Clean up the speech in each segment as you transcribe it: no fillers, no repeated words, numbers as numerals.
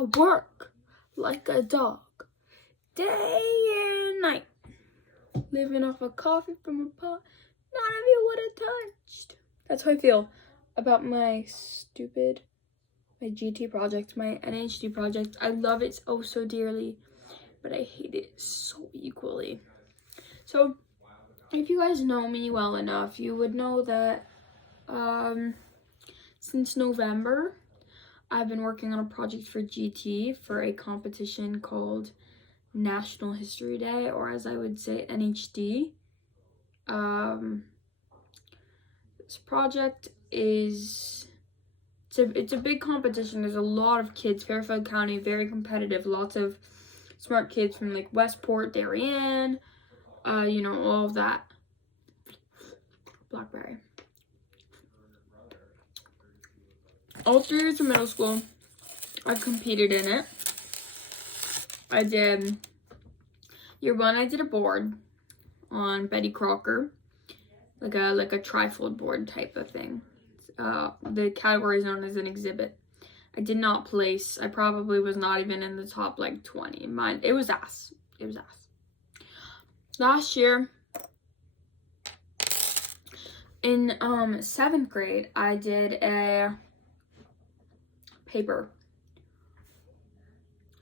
I work like a dog, day and night, living off a coffee from a pot none of you would have touched. That's how I feel about my GT project, my NHD project. I love it so dearly, but I hate it so equally. So if you guys know me well enough, you would know that since November, I've been working on a project for GT for a competition called National History Day, or as I would say, NHD. This project is, it's a big competition. There's a lot of kids, Fairfield County, very competitive, lots of smart kids from like Westport, Darien, all of that. Blackberry. All 3 years of middle school, I competed in it. I did, year 1, I did a board on Betty Crocker, like a trifold board type of thing. The category is known as an exhibit. I did not place. I probably was not even in the top like 20. It was ass. Last year, in 7th grade, I did a paper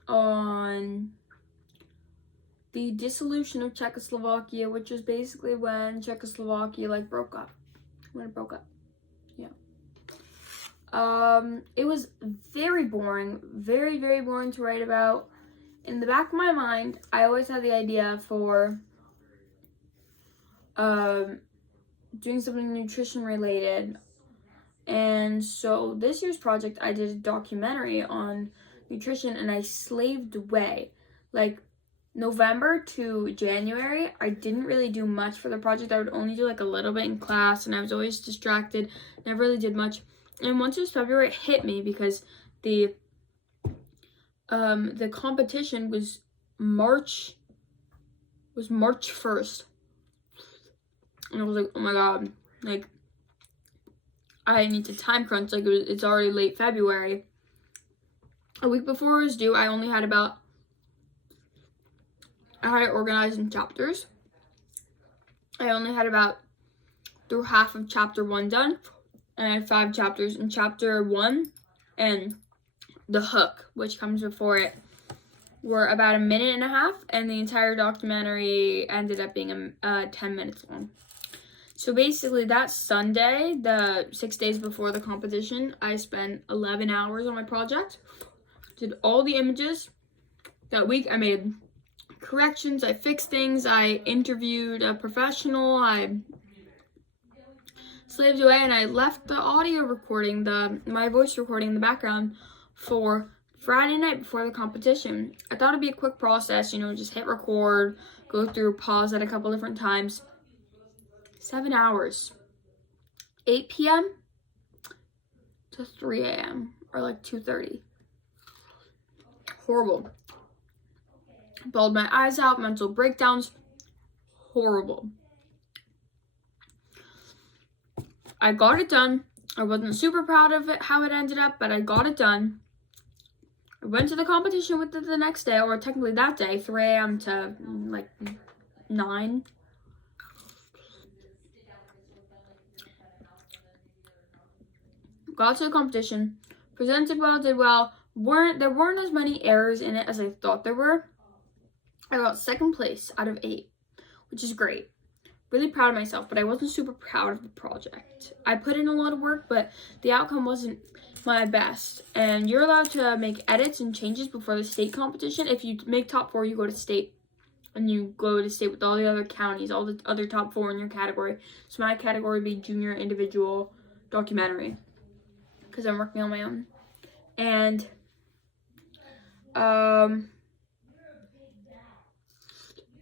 on the dissolution of Czechoslovakia, which was basically when Czechoslovakia broke up. When it broke up. Yeah. It was very boring, very boring to write about. In the back of my mind, I always had the idea for doing something nutrition related. And so this year's project, I did a documentary on nutrition, and I slaved away. Like November to January, I didn't really do much for the project. I would only do like a little bit in class, and I was always distracted. Never really did much. And once it was February, it hit me because the competition was March 1st. And I was like, oh my god, like I need to time crunch. Like it's already late February. A week before it was due, I had it organized in chapters. I only had about through half of chapter 1 done. And I had 5 chapters. In chapter 1 and the hook, which comes before it, were about 1.5 minutes. And the entire documentary ended up being 10 minutes long. So basically that Sunday, the 6 days before the competition, I spent 11 hours on my project. Did all the images. That week I made corrections, I fixed things, I interviewed a professional, I slaved away, and I left the audio recording, my voice recording in the background for Friday night before the competition. I thought it'd be a quick process, just hit record, go through, pause at a couple different times. 7 hours. 8 p.m. to 3 a.m. or like 2:30. Horrible. Bawled my eyes out, mental breakdowns. Horrible. I got it done. I wasn't super proud of it, how it ended up, but I got it done. I went to the competition with it the next day, or technically that day, 3 a.m. to like 9. Got to the competition, presented well, did well. There weren't as many errors in it as I thought there were. I got 2nd place out of 8, which is great. Really proud of myself, but I wasn't super proud of the project. I put in a lot of work, but the outcome wasn't my best. And you're allowed to make edits and changes before the state competition. If you make top 4, you go to state. And you go to state with all the other counties, all the other top 4 in your category. So my category would be junior individual documentary, because I'm working on my own. And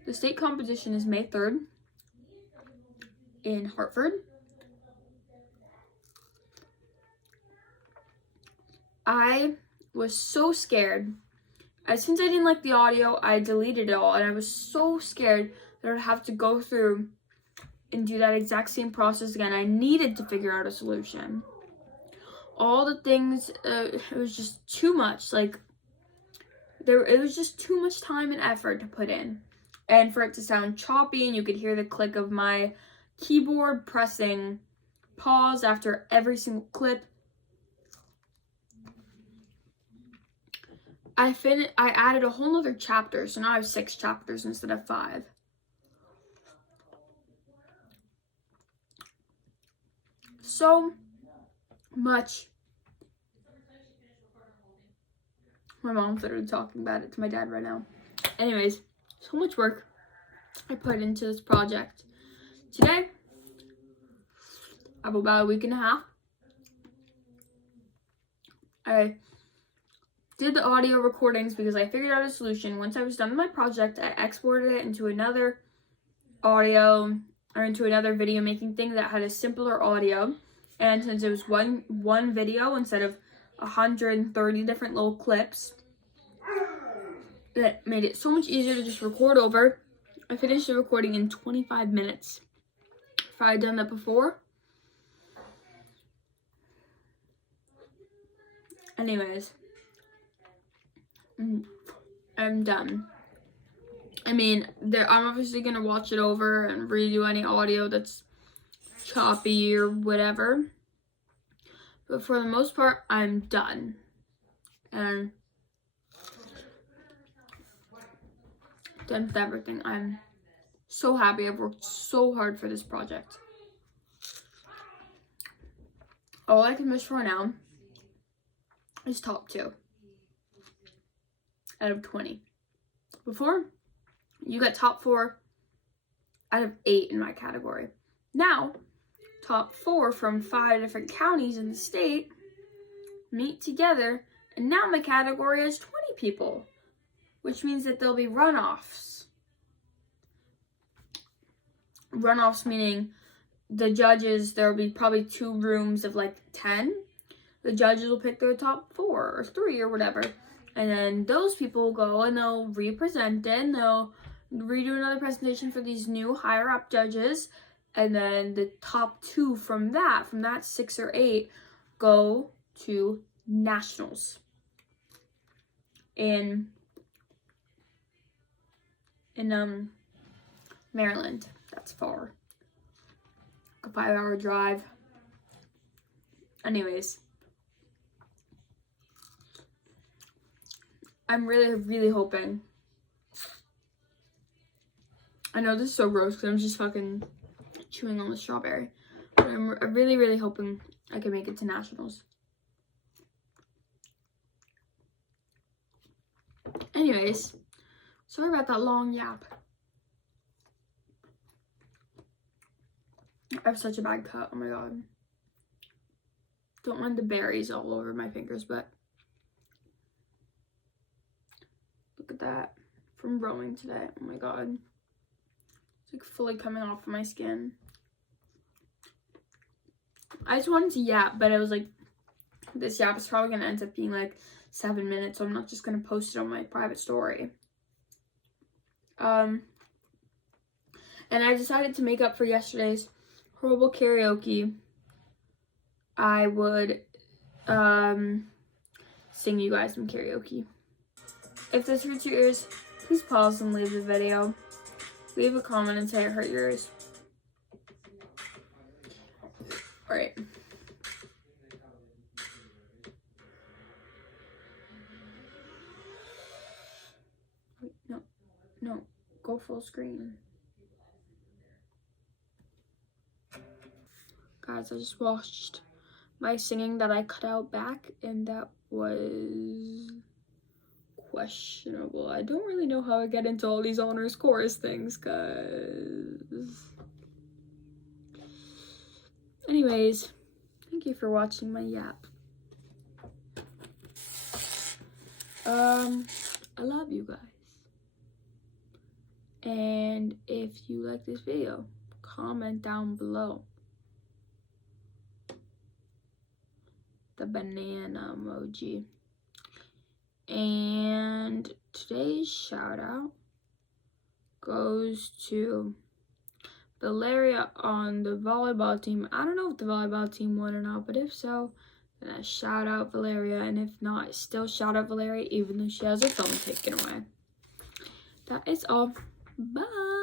the state competition is May 3rd in Hartford. I was so scared. Since I didn't like the audio, I deleted it all, and I was so scared that I would have to go through and do that exact same process again. I needed to figure out a solution. All the things, it was just too much. Like, it was just too much time and effort to put in. And for it to sound choppy and you could hear the click of my keyboard pressing pause after every single clip. I added a whole other chapter, so now I have 6 chapters instead of 5. So much. My mom's literally talking about it to my dad right now. Anyways, so much work I put into this project. Today, I have about a week and a half. I did the audio recordings because I figured out a solution. Once I was done with my project, I exported it into another video making thing that had a simpler audio. And since it was one video instead of 130 different little clips, that made it so much easier to just record over. I finished the recording in 25 minutes. If I had done that before. Anyways, I'm done. I mean, I'm obviously going to watch it over and redo any audio that's choppy or whatever. But for the most part, I'm done. And done with everything. I'm so happy. I've worked so hard for this project. All I can wish for now is top 2 out of 20. Before, you got top 4 out of 8 in my category. Now, top 4 from 5 different counties in the state meet together, and now my category has 20 people, which means that there'll be runoffs. Runoffs meaning the judges, there'll be probably 2 rooms of like 10. The judges will pick their top 4 or 3 or whatever. And then those people will go and they'll represent it and they'll redo another presentation for these new higher up judges. And then the top 2 from that 6 or 8, go to nationals in Maryland. That's far. A 5-hour drive. Anyways, I'm really, really hoping. I know this is so gross because I'm just fucking chewing on the strawberry. But I'm really, really hoping I can make it to nationals. Anyways, sorry about that long yap. I have such a bad cut. Oh my god. Don't mind the berries all over my fingers, but look at that from rowing today. Oh my god. It's like fully coming off of my skin. I just wanted to yap, but I was like, this yap is probably going to end up being like 7 minutes, so I'm not just going to post it on my private story. And I decided to make up for yesterday's horrible karaoke. I would sing you guys some karaoke. If this hurts your ears, please pause and leave the video. Leave a comment and say it hurt your ears. Alright. No, go full screen. Guys, I just watched my singing that I cut out back, and that was questionable. I don't really know how I get into all these honors chorus things, guys. Anyways, thank you for watching my yap. I love you guys. And if you like this video, comment down below. The banana emoji. And today's shout out goes to Valeria on the volleyball team. I don't know if the volleyball team won or not, but if so, then I shout out Valeria, and if not, I still shout out Valeria even though she has her phone taken away. That is all. Bye.